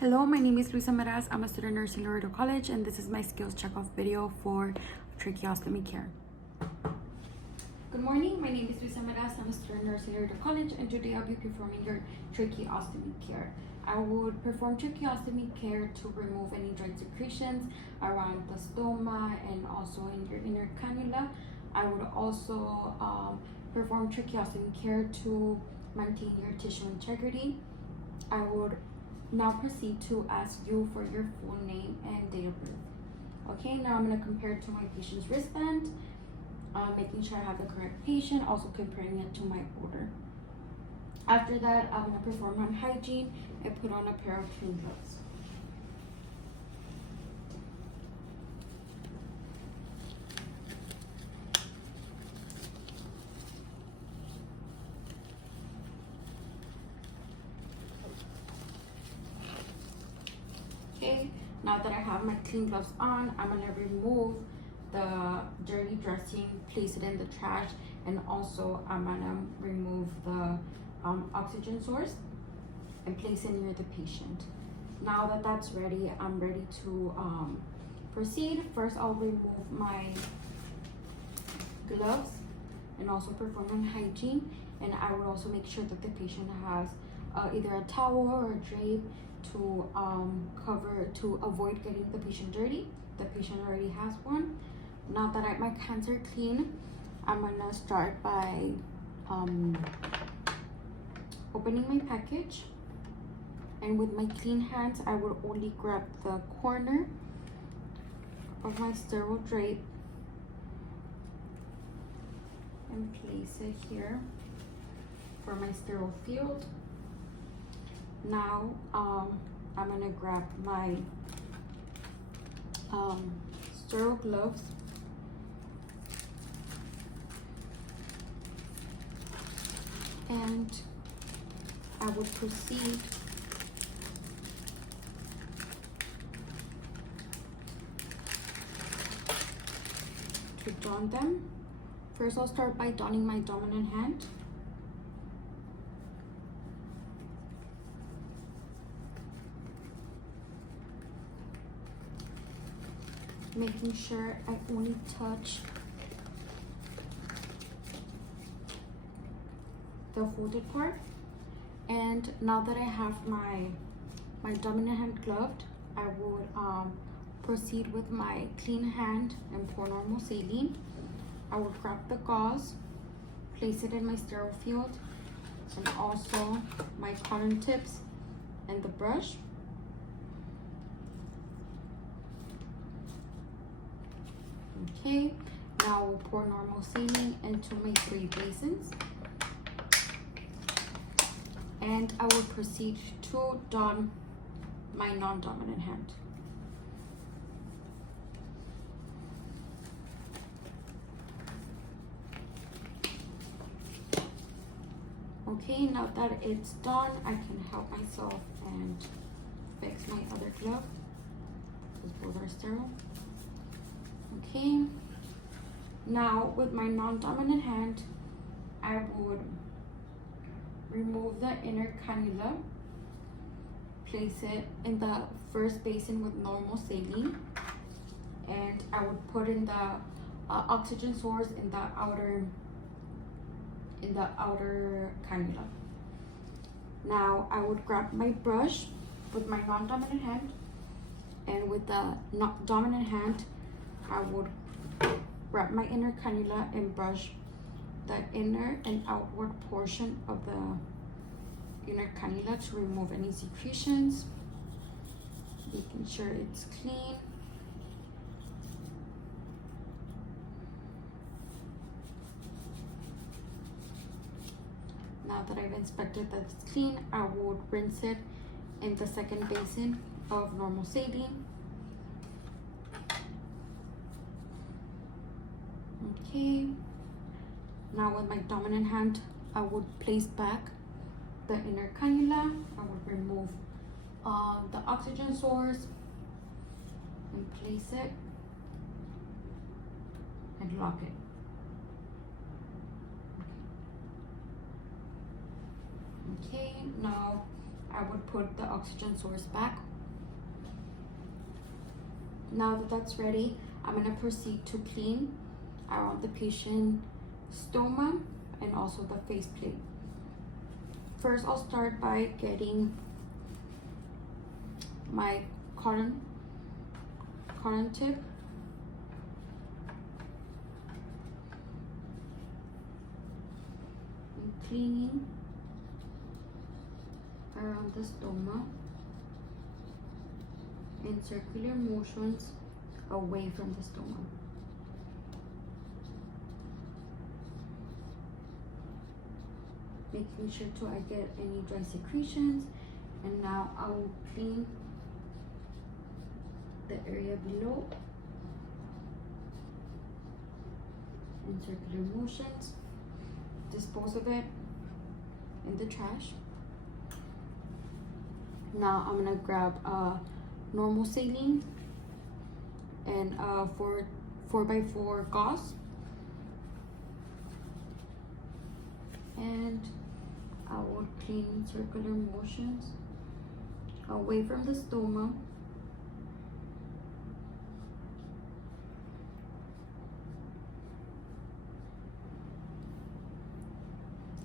Hello, my name is Luisa Meraz. I'm a student nurse in Laredo College, and this is my skills checkoff video for tracheostomy care. Good morning, my name is Luisa Meraz. I'm a student nurse in Laredo College, and today I'll be performing your tracheostomy care. I would perform tracheostomy care to remove any dried secretions around the stoma and also in your inner cannula. I would also perform tracheostomy care to maintain your tissue integrity. I would now proceed to ask you for your full name and date of birth. Okay, now I'm going to compare it to my patient's wristband, making sure I have the correct patient, also comparing it to my order. After that, I'm going to perform hand hygiene and put on a pair of clean gloves. Okay, now that I have my clean gloves on, I'm gonna remove the dirty dressing, place it in the trash, and also I'm gonna remove the oxygen source and place it near the patient. Now that that's ready, I'm ready to proceed. First, I'll remove my gloves and also perform hand hygiene, and I will also make sure that the patient has either a towel or a drape to cover, to avoid getting the patient dirty. The patient already has one. Now that my hands are clean, I'm gonna start by opening my package, and with my clean hands I will only grab the corner of my sterile drape and place it here for my sterile field. Now I'm gonna grab my sterile gloves and I would proceed to don them. First, I'll start by donning my dominant hand. Making sure I only touch the folded part. And now that I have my dominant hand gloved, I would proceed with my clean hand and pour normal saline. I would grab the gauze, place it in my sterile field, and also my cotton tips and the brush. Okay, now we'll pour normal saline into my 3 basins, and I will proceed to don my non-dominant hand. Okay, now that it's done, I can help myself and fix my other glove, because both are sterile. Okay, now with my non-dominant hand, I would remove the inner cannula, place it in the first basin with normal saline, and I would put in the oxygen source in the outer cannula. Now I would grab my brush with my non-dominant hand, and with the dominant hand I would grab my inner cannula and brush the inner and outward portion of the inner cannula to remove any secretions, making sure it's clean. Now that I've inspected that it's clean, I would rinse it in the second basin of normal saline. Okay, now with my dominant hand, I would place back the inner cannula. I would remove the oxygen source and place it and lock it. Okay, now I would put the oxygen source back. Now that that's ready, I'm going to proceed to clean around the patient stoma and also the faceplate. First, I'll start by getting my cotton tip and cleaning around the stoma in circular motions away from the stoma. Making sure to I get any dry secretions, and now I will clean the area below in circular motions, dispose of it in the trash. Now I'm gonna grab a normal saline and a 4x4 gauze, and I will clean in circular motions away from the stoma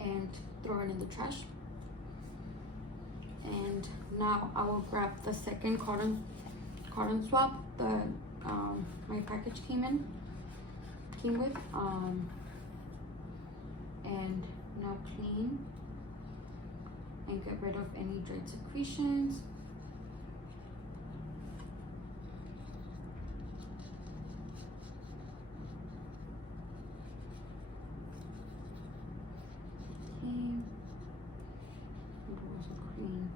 and throw it in the trash. And now I will grab the second cotton swab that my package came with, and now clean and get rid of any dried secretions. And also clean.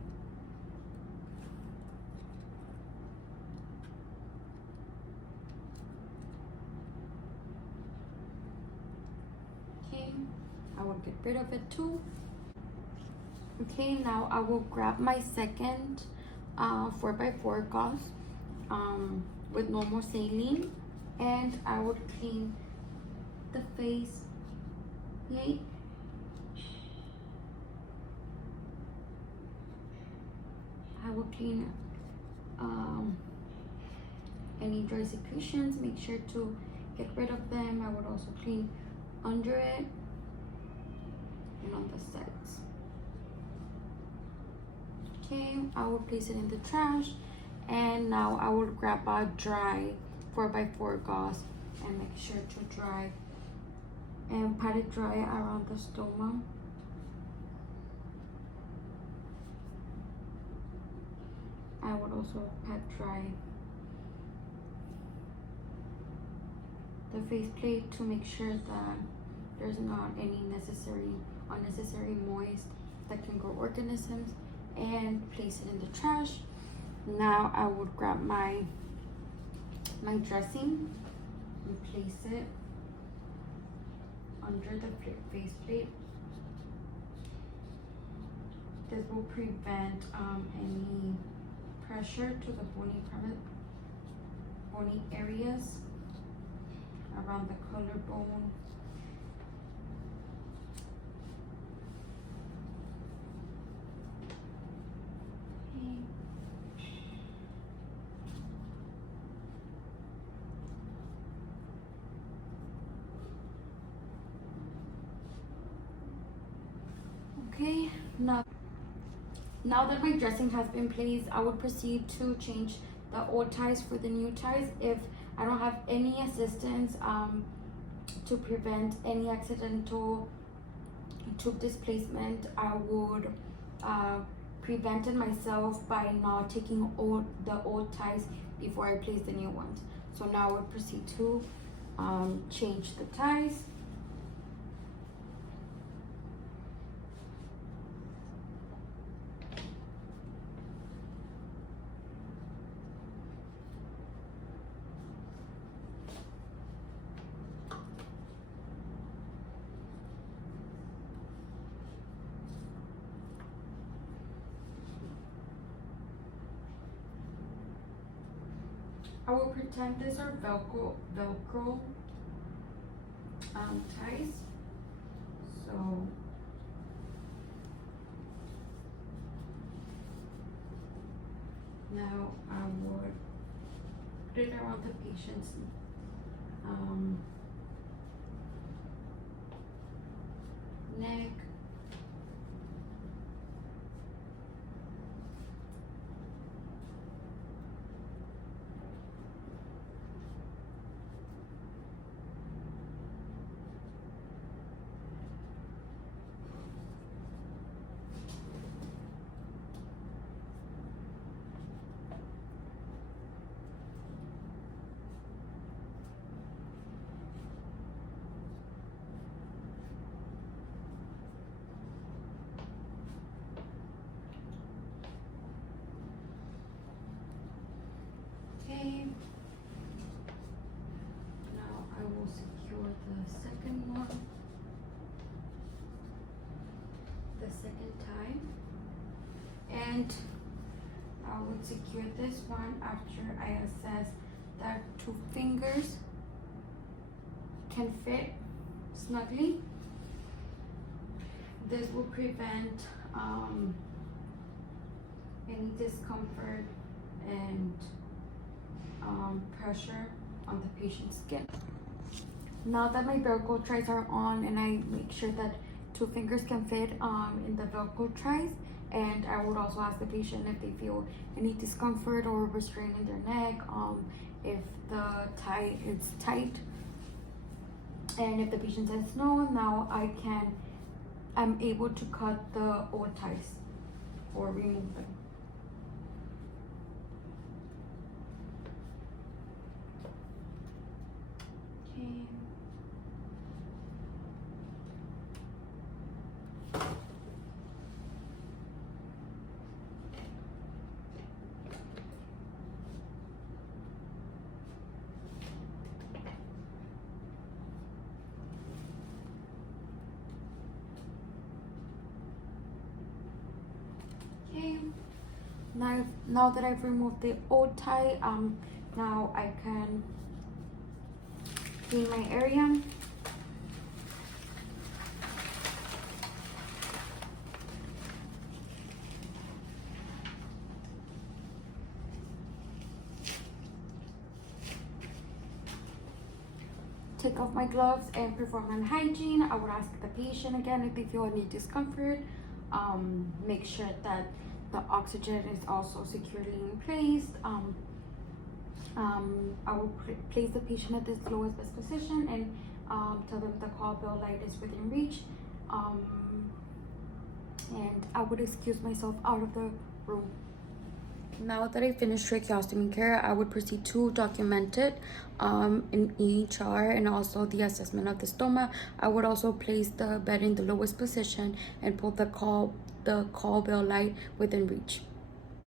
Okay, I will get rid of it too. Okay, now I will grab my second 4x4 gauze with normal saline, and I would clean the face plate. I will clean any dry secretions, make sure to get rid of them. I would also clean under it and on the sides. Okay, I will place it in the trash, and now I will grab a dry 4x4 gauze and make sure to dry and pat it dry around the stoma. I would also pat dry the faceplate to make sure that there's not any unnecessary moist that can grow organisms, and place it in the trash. Now I would grab my dressing and place it under the faceplate. This will prevent any pressure to the bony areas around the collarbone. Okay, now that my dressing has been placed, I would proceed to change the old ties for the new ties. If I don't have any assistance to prevent any accidental tube displacement, I would prevent it myself by not taking the old ties before I place the new ones. So now I would proceed to change the ties. I will pretend these are Velcro ties. So Now I would put it around the patient's neck. Okay. Now I will secure the second one, the second time, and I would secure this one after I assess that 2 fingers can fit snugly. This will prevent any discomfort and pressure on the patient's skin. Now that my Velcro tries are on, and I make sure that 2 fingers can fit in the Velcro tries, and I would also ask the patient if they feel any discomfort or restraint in their neck, if the tie is tight, and if the patient says no, now I'm able to cut the old ties or remove them. Okay. Okay. Now that I've removed the old tie, now I can clean my area. Take off my gloves and perform hand hygiene. I would ask the patient again if they feel any discomfort. Make sure that the oxygen is also securely in place. I will place the patient at this lowest best position and tell them the call bell light is within reach. And I would excuse myself out of the room. Now that I finished tracheostomy care, I would proceed to document it in EHR and also the assessment of the stoma. I would also place the bed in the lowest position and pull the call bell light within reach.